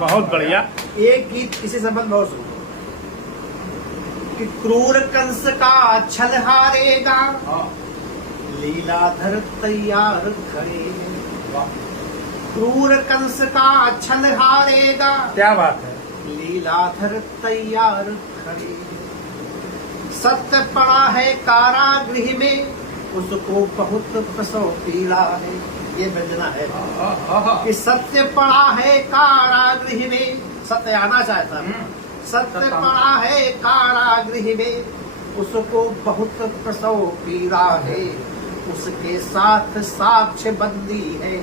बहुत बढ़िया। एक गीत इसी संबंध में और सुनो कि क्रूर कंस का छल हारेगा, लीलाधर तैयार खड़े हैं। क्रूर कंस का छल हारेगा, क्या बात है। लीलाधर तैयार खड़े। सत्य पड़ा है कारागृह में, उसको बहुत प्रसव पीड़ा है। ये व्यंजना है कि सत्य पड़ा है कारागृह में, सत्य आना चाहता है। सत्य पड़ा है कारागृह में, उसको बहुत प्रसव पीड़ा है। उसके साथ साक्ष्य बंदी है,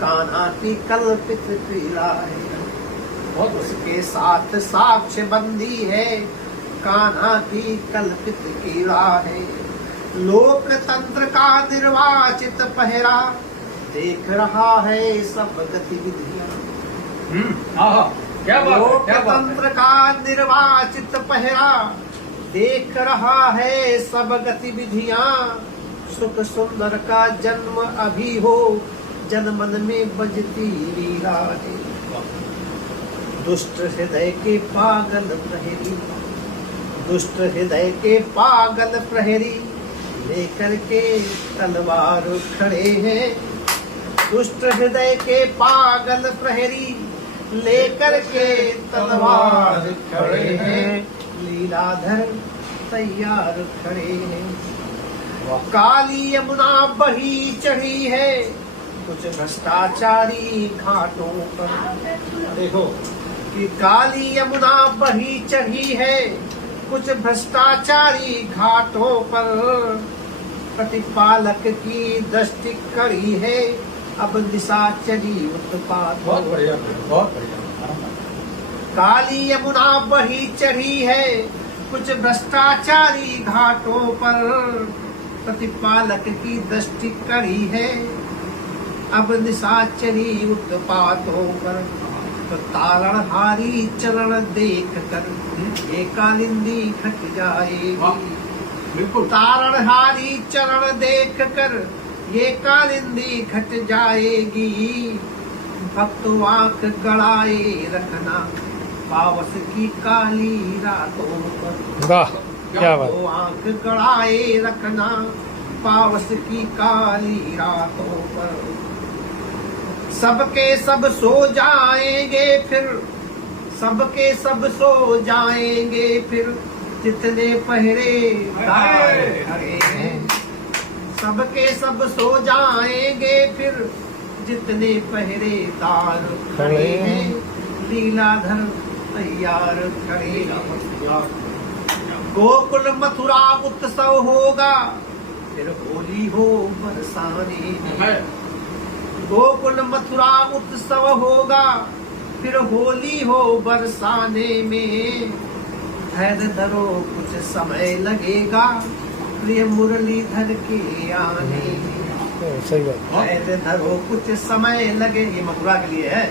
कान्हा की कल्पित पीड़ा है। उसके साथ साक्ष्य बंदी है, कान्हा की कल्पित पीड़ा है। लोकतंत्र का निर्वाचित पहरा, देख रहा है सब गतिविधियां। लोकतंत्र का निर्वाचित पहरा, देख रहा है सब गतिविधियां। सुख सुंदर का जन्म अभी हो, जनमन में बजती वीरा है। दुष्ट हृदय के पागल प्रहरी, दुष्ट हृदय के पागल प्रहरी, लेकर के तलवार खड़े हैं। दुष्ट हृदय के पागल प्रहरी, लेकर के तलवार खड़े हैं। लीलाधर तैयार खड़े हैं। काली यमुना बही चढ़ी है, कुछ भ्रष्टाचारी घाटों पर। देखो कि काली यमुना बही चढ़ी है, कुछ भ्रष्टाचारी घाटों पर। प्रतिपालक की दृष्टि कड़ी है, अब निशाचरी उत्पात। बहुत बढ़िया, बहुत बढ़िया। काली यमुना बही चढ़ी है, कुछ भ्रष्टाचारी घाटों पर। प्रतिपालक की दृष्टि कड़ी है, अब निशाचरी उत्पातों पर। तो तारणहारी चरण देख कर ये कालिंदी घट जाएगी। बिल्कुल। तारणहारी चरण देख कर ये कालिंदी घट जाएगी। भक्त आंख गड़ाए रखना, पावस की काली रातों पर। वाह, क्या बात। तो आंख गड़ाए रखना, पावस की काली रातों पर। सबके सब सो जाएंगे फिर, सबके सब सो जाएंगे फिर, जितने पहरेदार खड़े हैं। सबके सब सो जाएंगे फिर, जितने पहरेदार खड़े हैं। लीलाधर तैयार खड़े हैं। गोकुल मथुरा उत्सव होगा, फिर होली हो बरसाने में। गोकुल मथुरा उत्सव होगा, फिर होली हो बरसाने में। धैर्य धरो कुछ समय लगेगा, प्रिय मुरलीधर के आने में। सही बात। धैर्य धरो कुछ समय लगे, ये मथुरा के लिए है।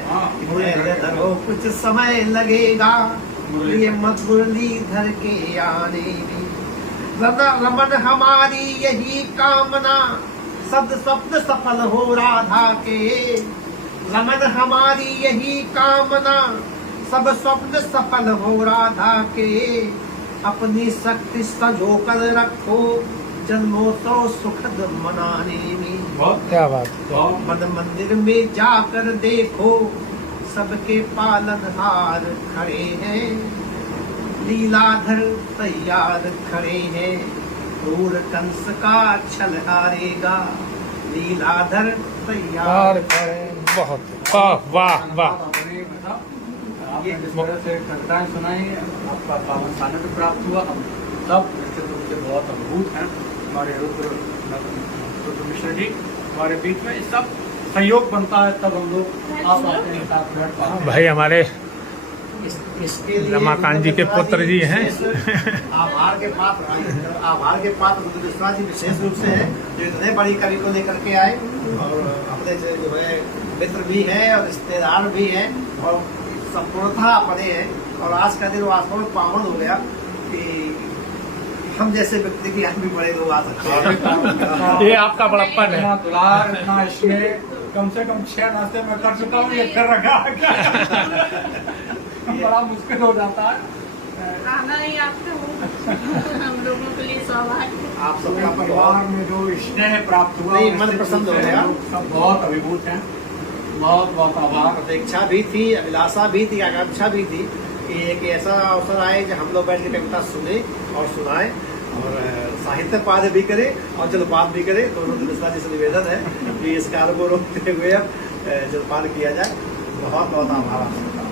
धैर्य धरो कुछ समय लगेगा, प्रिय मुरलीधर के आने में। रमन हमारी यही कामना, सद स्वप्न सफल हो राधा के। रमन हमारी यही कामना, सब स्वप्न सफल हो राधा के। अपनी शक्ति सजो कर रखो, जन्मोत्सव सुखद मनाने में। क्या बात। मद मंदिर में जाकर देखो, सबके पालनहार खड़े हैं। लीलाधर तैयार खड़े हैं, क्रूर कंस का छल हारेगा। लीलाधर तैयार खड़े। बहुत वाह वाह वाह। आपने जिस तरह से कविताएं सुनाई, आपका पावन सानिध्य प्राप्त हुआ। हम सब निश्चित रूप से बहुत अद्भुत हैं। हमारे रुद्र मिश्र जी हमारे बीच में, इस सब सहयोग बनता है तब हम लोग आप अपने साथ बैठ पाते हैं। भाई हमारे इसके लिए रमाकांत जी के पुत्र जी हैं। आभार के पात्र रुद्र मिश्रा जी विशेष रूप से है, जो इतने बड़ी कवि को लेकर के आए और अपने से जो है मित्र भी हैं और रिश्तेदार भी हैं और संपूर्णतः अपने हैं। और आज का दिन वास्तव में पावन हो गया कि हम जैसे व्यक्ति की आज भी बड़े लोग आ सकते हैं। ये आपका बड़प्पन है। इतना दुलार, इतना स्नेह, कम से कम 6 नाश्ते में कर चुका हूँ, ये कर रखा बड़ा मुश्किल हो जाता है। आना ही आपसे हम लोगों के लिए सौभाग्य। आप सबका परिवार परिवार में जो स्नेह प्राप्त हुआ, नहीं, मन प्रसन्न हो गया। सब बहुत अभिभूत हैं। बहुत बहुत आभार। अपेक्षा भी थी, अभिलाषा भी थी, आकांक्षा भी थी कि एक ऐसा अवसर आए कि हम लोग बैठ के कविता सुने और सुनाए और साहित्य पाठ भी करे और जलपान भी करे। तो मिश्रा जी से निवेदन है कि इस कार्य को रोकते हुए अब जलपान किया जाए। बहुत बहुत आभार आपका।